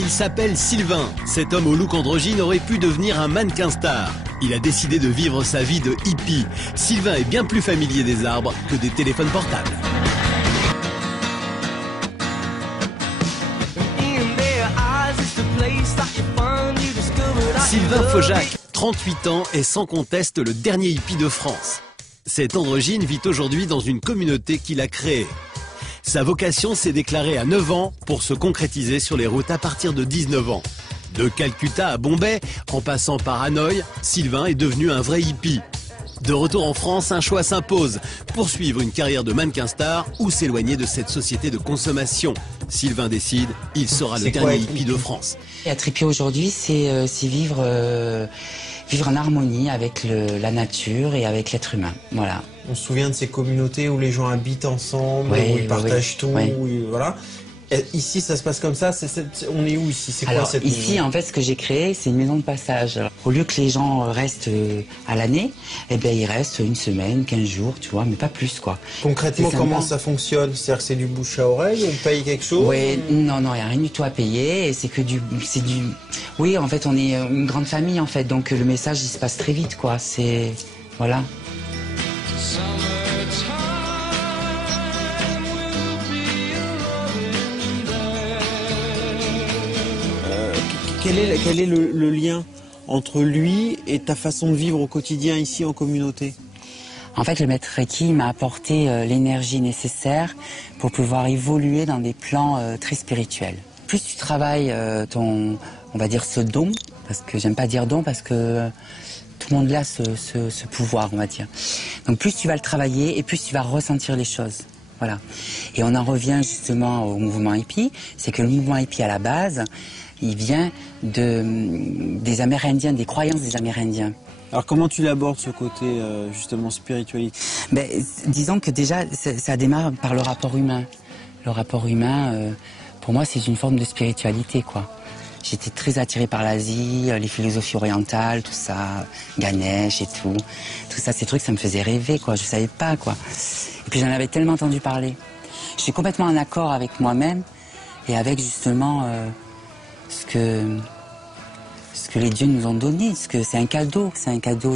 Il s'appelle Sylvain. Cet homme au look androgyne aurait pu devenir un mannequin star. Il a décidé de vivre sa vie de hippie. Sylvain est bien plus familier des arbres que des téléphones portables. Sylvain Faujac, 38 ans, est sans conteste le dernier hippie de France. Cet androgyne vit aujourd'hui dans une communauté qu'il a créée. Sa vocation s'est déclarée à 9 ans pour se concrétiser sur les routes à partir de 19 ans. De Calcutta à Bombay, en passant par Hanoï, Sylvain est devenu un vrai hippie. De retour en France, un choix s'impose, poursuivre une carrière de mannequin star ou s'éloigner de cette société de consommation. Sylvain décide, il sera le dernier hippie de France. Et être hippie aujourd'hui, c'est vivre en harmonie avec la nature et avec l'être humain. Voilà. On se souvient de ces communautés où les gens habitent ensemble, oui, où ils partagent tout, oui. Voilà. Et ici, ça se passe comme ça. On est où ici? C'est quoi cette maison? Ici, en fait, ce que j'ai créé, c'est une maison de passage. Alors, au lieu que les gens restent à l'année, eh bien, ils restent une semaine, 15 jours, tu vois, mais pas plus, quoi. Concrètement, comment ça fonctionne? C'est-à-dire que c'est du bouche à oreille, on paye quelque chose? Oui, non, il n'y a rien du tout à payer. C'est Oui, en fait, on est une grande famille, en fait, donc le message, il se passe très vite, quoi. C'est... Voilà. Quel est le lien entre lui et ta façon de vivre au quotidien ici en communauté? En fait, le maître Reiki m'a apporté l'énergie nécessaire pour pouvoir évoluer dans des plans très spirituels. Plus tu travailles on va dire ce don, parce que j'aime pas dire don, parce que tout le monde a ce pouvoir, on va dire. Donc plus tu vas le travailler et plus tu vas ressentir les choses. Voilà. Et on en revient justement au mouvement hippie, c'est que le mouvement hippie à la base, il vient des Amérindiens, des croyances des Amérindiens. Alors comment tu l'abordes ce côté justement spiritualité? Disons que déjà ça démarre par le rapport humain. Le rapport humain, pour moi, c'est une forme de spiritualité, quoi. J'étais très attirée par l'Asie, les philosophies orientales, tout ça, Ganesh et tout. Tout ça, ces trucs, ça me faisait rêver, quoi. Je savais pas, quoi. Et puis j'en avais tellement entendu parler. Je suis complètement en accord avec moi-même et avec justement ce que les dieux nous ont donné, c'est un cadeau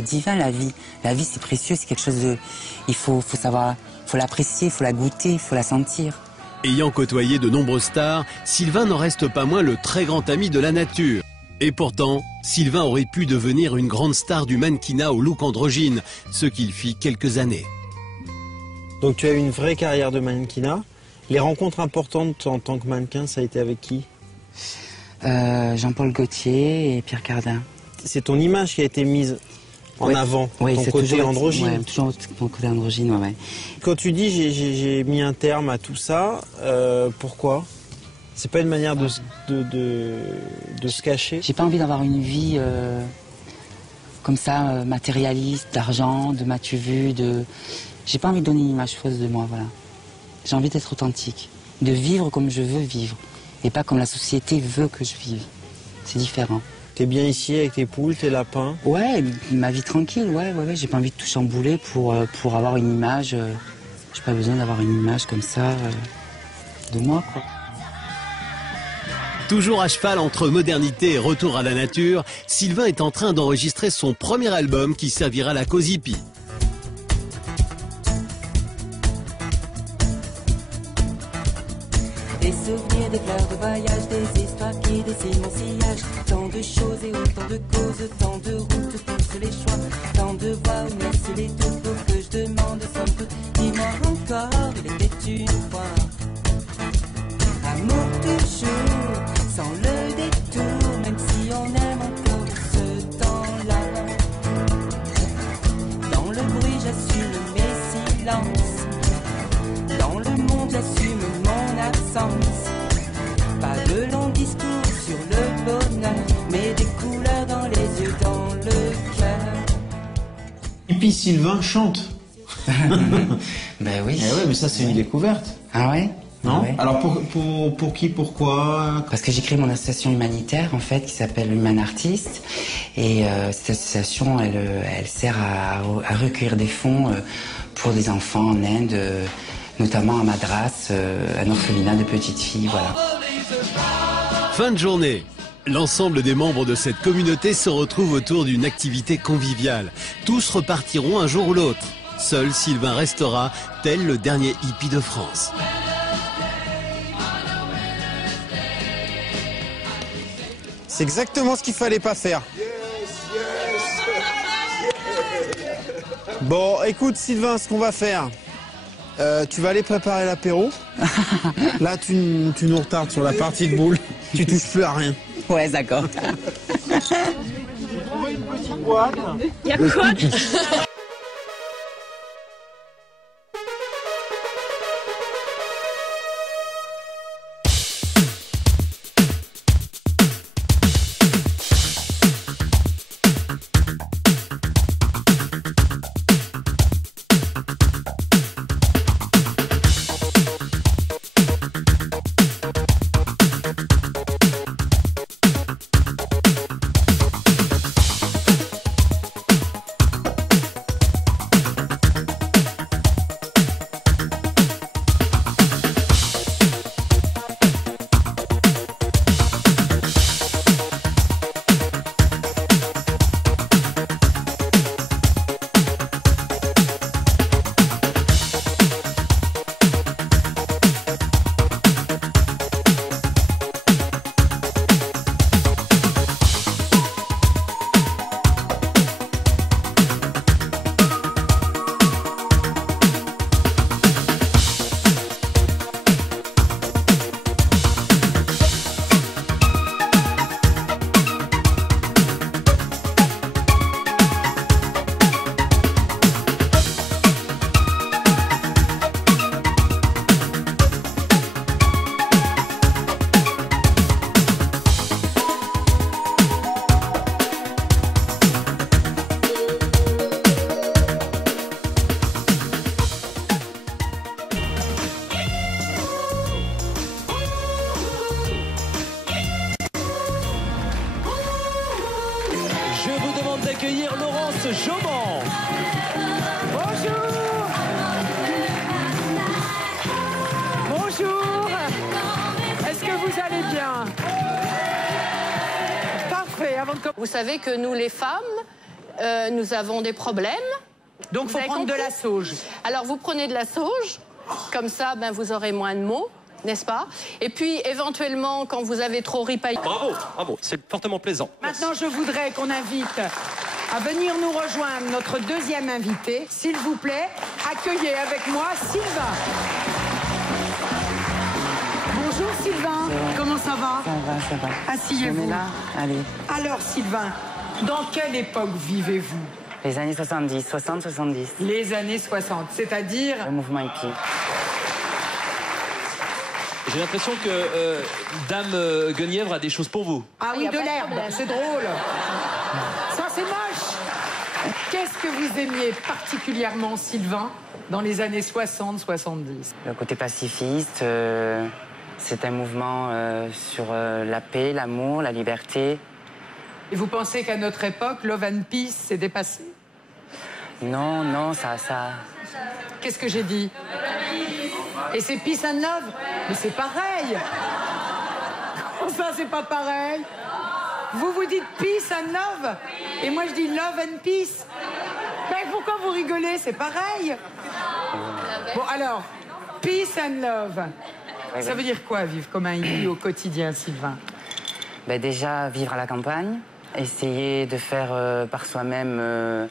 divin, la vie. La vie, c'est précieux, c'est quelque chose de... Il faut savoir, il faut l'apprécier, il faut la goûter, il faut la sentir. Ayant côtoyé de nombreuses stars, Sylvain n'en reste pas moins le très grand ami de la nature. Et pourtant, Sylvain aurait pu devenir une grande star du mannequinat au look androgyne, ce qu'il fit quelques années. Donc tu as eu une vraie carrière de mannequinat. Les rencontres importantes en tant que mannequin, ça a été avec qui? Jean-Paul Gaultier et Pierre Cardin. C'est ton image qui a été mise en avant, ton côté androgyne. Oui, toujours mon côté androgyne, ouais. Quand tu dis j'ai mis un terme à tout ça, pourquoi? C'est pas une manière de se cacher? J'ai pas envie d'avoir une vie comme ça, matérialiste, d'argent, de m'as-tu vu, J'ai pas envie de donner une image fausse de moi, voilà. J'ai envie d'être authentique, de vivre comme je veux vivre, et pas comme la société veut que je vive. C'est différent. T'es bien ici avec tes poules, tes lapins? Ouais, ma vie tranquille, ouais. J'ai pas envie de tout chambouler pour avoir une image. J'ai pas besoin d'avoir une image comme ça de moi, quoi. Toujours à cheval entre modernité et retour à la nature, Sylvain est en train d'enregistrer son premier album qui servira la cause hippie. Des souvenirs, des fleurs de voyage, des histoires qui dessinent mon sillage. Tant de choses et autant de causes, tant de routes poussent les choix. Tant de voix où naissent les doutes pour que je demande somme toute. Dis-moi encore, il était une fois. Amour toujours, sans le détour, même si on aime encore ce temps-là. Dans le bruit j'assume mes silences. Dans le monde j'assume mon absence. Pas de long discours sur le bonheur, mais des couleurs dans les yeux, dans le cœur. Et puis Sylvain chante. Ben oui. Eh ouais, mais ça c'est une découverte. Ah ouais? Non? Ah ouais. Alors pour qui, pourquoi? Parce que j'ai créé mon association humanitaire en fait qui s'appelle Human Artist et cette association elle sert à recueillir des fonds pour des enfants en Inde, notamment à Madras, un orphelinat de petites filles, voilà. Fin de journée. L'ensemble des membres de cette communauté se retrouvent autour d'une activité conviviale. Tous repartiront un jour ou l'autre. Seul Sylvain restera, tel le dernier hippie de France. C'est exactement ce qu'il fallait pas faire. Bon, écoute Sylvain, ce qu'on va faire, tu vas aller préparer l'apéro. Là, tu nous retardes sur la partie de boule. Tu touches plus à rien. Ouais, d'accord. J'ai trouvé une petite boîte. Il y a quoi? Je vous demande d'accueillir Laurence Jauban. Bonjour. Bonjour. Est-ce que vous allez bien? Parfait. Avant de Vous savez que nous, les femmes, nous avons des problèmes. Donc, il faut prendre de la sauge. Alors, vous prenez de la sauge. Comme ça, ben, vous aurez moins de mots, n'est-ce pas? Et puis, éventuellement, quand vous avez trop ripaillé... Bravo, bravo, c'est fortement plaisant. Maintenant, je voudrais qu'on invite à venir nous rejoindre notre deuxième invité. S'il vous plaît, accueillez avec moi Sylvain. Bonjour Sylvain, comment ça va? Ça va. Asseyez-vous. On est là. Allez. Alors Sylvain, dans quelle époque vivez-vous? Les années 70, 60-70. Les années 60, c'est-à-dire... Le mouvement hippie. J'ai l'impression que Dame Guenièvre a des choses pour vous. Ah oui, y a de pas de l'herbe, problème. c'est drôle. Ça, c'est moche. Qu'est-ce que vous aimiez particulièrement, Sylvain, dans les années 60-70? Le côté pacifiste, c'est un mouvement sur la paix, l'amour, la liberté. Et vous pensez qu'à notre époque, Love and Peace s'est dépassé? Non, non, ça... Qu'est-ce que j'ai dit? Et c'est Peace and Love? Mais c'est pareil. Comment ça, c'est pas pareil? Vous vous dites Peace and Love? Et moi, je dis Love and Peace. Mais pourquoi vous rigolez? C'est pareil. Bon, alors, Peace and Love. Ça veut dire quoi, vivre comme un hippie au quotidien, Sylvain? Ben déjà, vivre à la campagne, essayer de faire par soi-même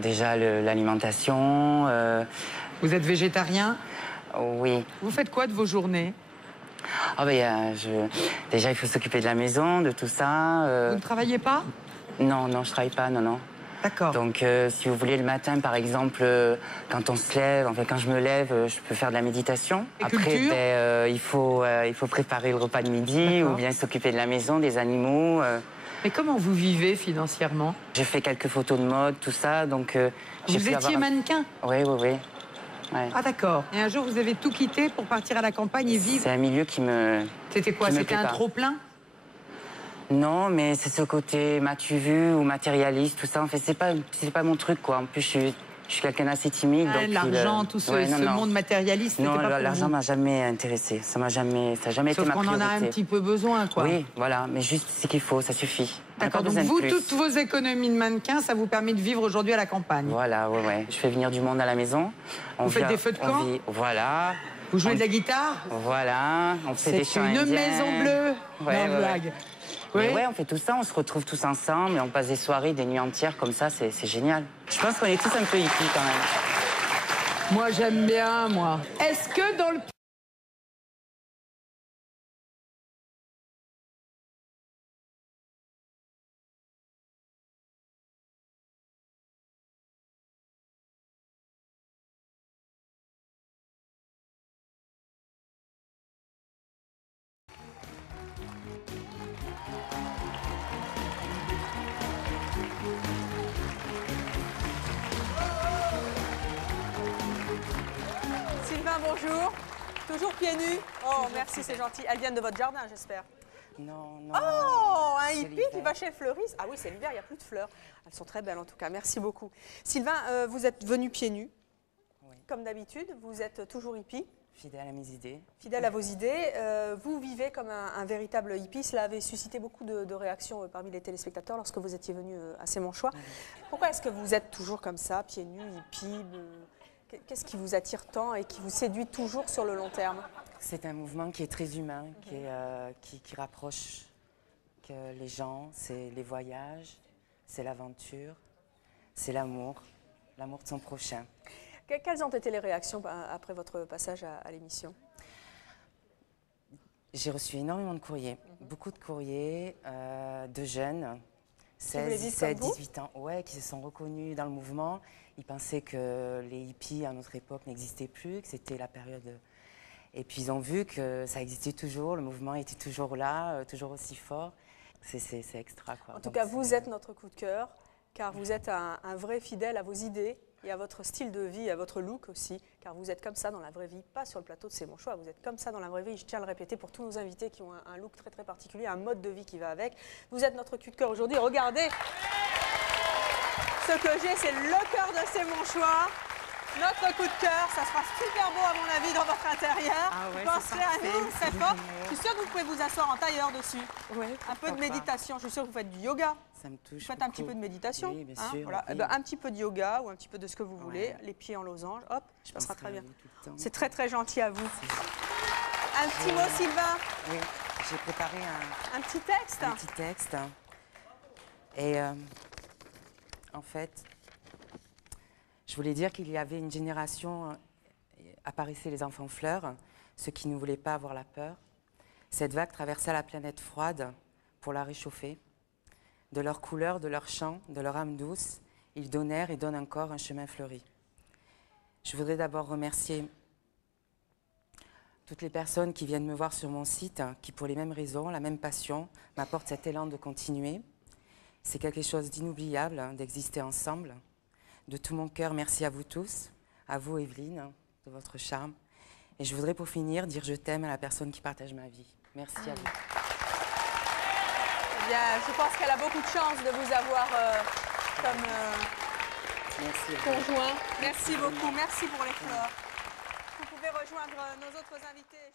déjà l'alimentation. Vous êtes végétarien? Oui. Vous faites quoi de vos journées? Ah ben, déjà, il faut s'occuper de la maison, de tout ça. Vous ne travaillez pas? Non, non, je travaille pas, non, non. D'accord. Donc, si vous voulez, le matin, par exemple, quand on se lève, enfin, quand je me lève, je peux faire de la méditation. Et après, culture? ben, il faut préparer le repas de midi ou bien s'occuper de la maison, des animaux. Mais comment vous vivez financièrement? J'ai fait quelques photos de mode, tout ça, donc... j'ai Vous pu étiez avoir mannequin? Oui, oui, oui. Ouais. Ah d'accord. Et un jour, vous avez tout quitté pour partir à la campagne et vivre? C'est un milieu qui me... C'était quoi? qui me C'était plaît un pas. trop-plein? Non, mais c'est ce côté m'as-tu vu ou matérialiste, tout ça. En fait, c'est pas mon truc, quoi. En plus, je suis Je suis quelqu'un d'assez timide. Ah, l'argent, tout ce monde matérialiste, c'était non, pas pour l'argent vous. m'a jamais intéressé. Ça n'a jamais été ma Sauf qu'on priorité. en a un petit peu besoin, quoi. Oui, voilà, mais juste ce qu'il faut, ça suffit. On n'a pas D'accord, donc besoin de vous, plus. toutes vos économies de mannequin, ça vous permet de vivre aujourd'hui à la campagne. Voilà, ouais. Je fais venir du monde à la maison. Vous faites des feux de camp. Voilà. Vous jouez de la guitare. Voilà, on fait des C'est chants une indiens. maison bleue. Ouais, Non, blague. Mais Oui. ouais, on fait tout ça, on se retrouve tous ensemble et on passe des soirées, des nuits entières comme ça, c'est génial. Je pense qu'on est tous un peu hippies quand même. Moi, j'aime bien, moi. Est-ce que dans le... Sylvain, bonjour. Toujours pieds nus. Oh, merci, c'est gentil. Elles viennent de votre jardin, j'espère. Non. Oh, un c'est hippie qui l'hiver. va chez le fleuriste. Ah oui, c'est l'hiver, il n'y a plus de fleurs. Elles sont très belles en tout cas, merci beaucoup. Sylvain, vous êtes venu pieds nus. Oui. Comme d'habitude, vous êtes toujours hippie, Fidèle à mes idées. fidèle à vos idées. Vous vivez comme un véritable hippie. Cela avait suscité beaucoup de réactions parmi les téléspectateurs lorsque vous étiez venu à Sémonchois. Pourquoi est-ce que vous êtes toujours comme ça, pieds nus, hippie Qu'est-ce qui vous attire tant et qui vous séduit toujours sur le long terme? C'est un mouvement qui est très humain, qui rapproche que les gens. C'est les voyages, c'est l'aventure, c'est l'amour de son prochain. Quelles ont été les réactions après votre passage à l'émission? J'ai reçu énormément de courriers, beaucoup de courriers de jeunes, 16, 17, 18 ans, qui se sont reconnus dans le mouvement. Ils pensaient que les hippies à notre époque n'existaient plus, que c'était la période... Et puis ils ont vu que ça existait toujours, le mouvement était toujours là, toujours aussi fort. C'est extra, quoi. En tout cas, vous êtes notre coup de cœur, car vous êtes un vrai fidèle à vos idées et à votre style de vie, à votre look aussi, car vous êtes comme ça dans la vraie vie, pas sur le plateau de Sémonchois, vous êtes comme ça dans la vraie vie. Je tiens à le répéter pour tous nos invités qui ont un look très très particulier, un mode de vie qui va avec. Vous êtes notre coup de cœur aujourd'hui. Regardez, ce que j'ai, c'est le cœur de Sémonchois. Notre coup de cœur, ça sera super beau à mon avis dans votre intérieur. ouais, Pensez à nous très fort. Je suis sûre que vous pouvez vous asseoir en tailleur dessus. Ouais, Un peu de méditation. Je suis sûre que vous faites du yoga. Ça me touche. Vous faites un petit peu de méditation. Oui, bien sûr. Voilà. Oui. Eh ben, un petit peu de yoga ou un petit peu de ce que vous voulez. Les pieds en losange. Hop, ça sera très bien. C'est très très gentil à vous. Un petit mot, Sylvain. Oui, j'ai préparé Un petit texte. un petit texte. Et en fait, je voulais dire qu'il y avait une génération, apparaissaient les enfants fleurs, ceux qui ne voulaient pas avoir la peur. Cette vague traversa la planète froide pour la réchauffer. De leur couleur, de leur chant, de leur âme douce, ils donnèrent et donnent encore un chemin fleuri. Je voudrais d'abord remercier toutes les personnes qui viennent me voir sur mon site, qui pour les mêmes raisons, la même passion, m'apportent cet élan de continuer. C'est quelque chose d'inoubliable d'exister ensemble. De tout mon cœur, merci à vous tous, à vous Evelyne, de votre charme. Et je voudrais pour finir dire je t'aime à la personne qui partage ma vie. Merci à vous. Eh bien, je pense qu'elle a beaucoup de chance de vous avoir comme Merci. conjoint. Merci beaucoup. Merci pour les fleurs. Vous pouvez rejoindre nos autres invités.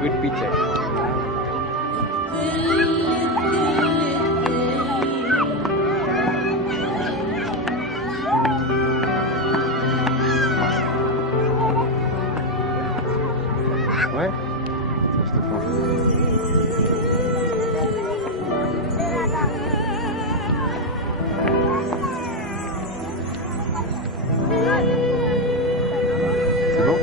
Good picture. Ouais. Je te prends. C'est bon?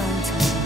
sometimes.